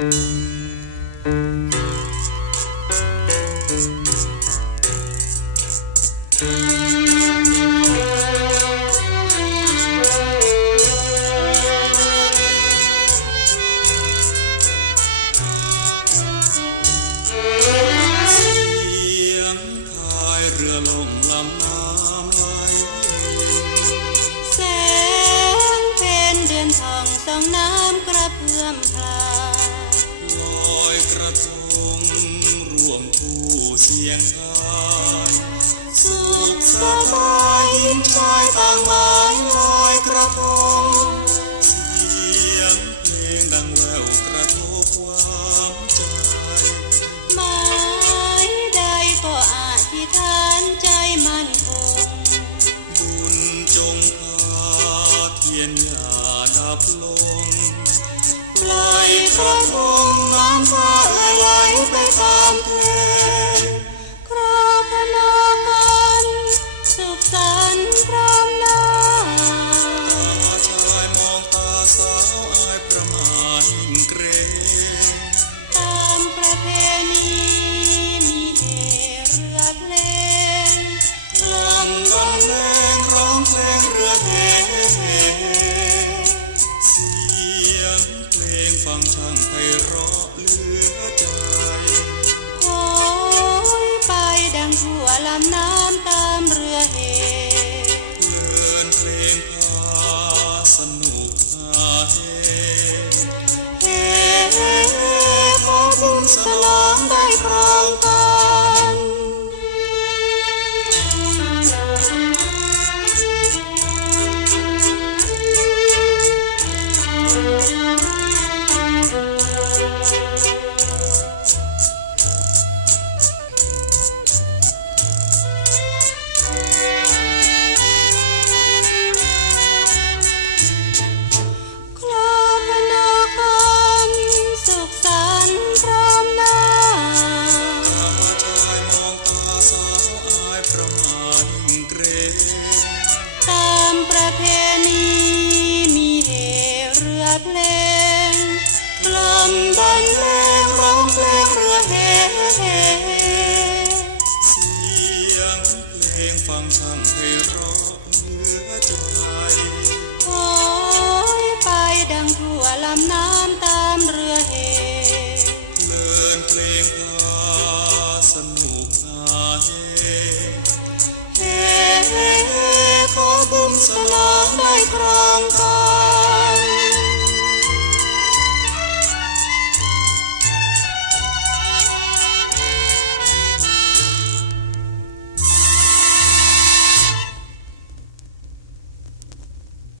ทองส่องน้ำกระเพื่อมพลา ยงทายสุขสบายยิ้มชายต่างไม้ลอยกระทงเสียงเพลงดังแววกระทบความใจหมายใดก็อาธิษฐานใจมั่นคงบุญจงพาเทียนอย่าดับลงปล่อยกระทง เสียงเพลงฟังช่างไพเราะ ค กล่อมบรรเลงร้องเพลงเรือเฮเฮเสียงเพลงฟังช่างไพเราะเหลือใจโหยไปดังทั่วลำน้ำตามเรือเฮเพลินเพลงพาสนุกฮาเฮเฮเฮเฮขอบุญสลองได้ครองกั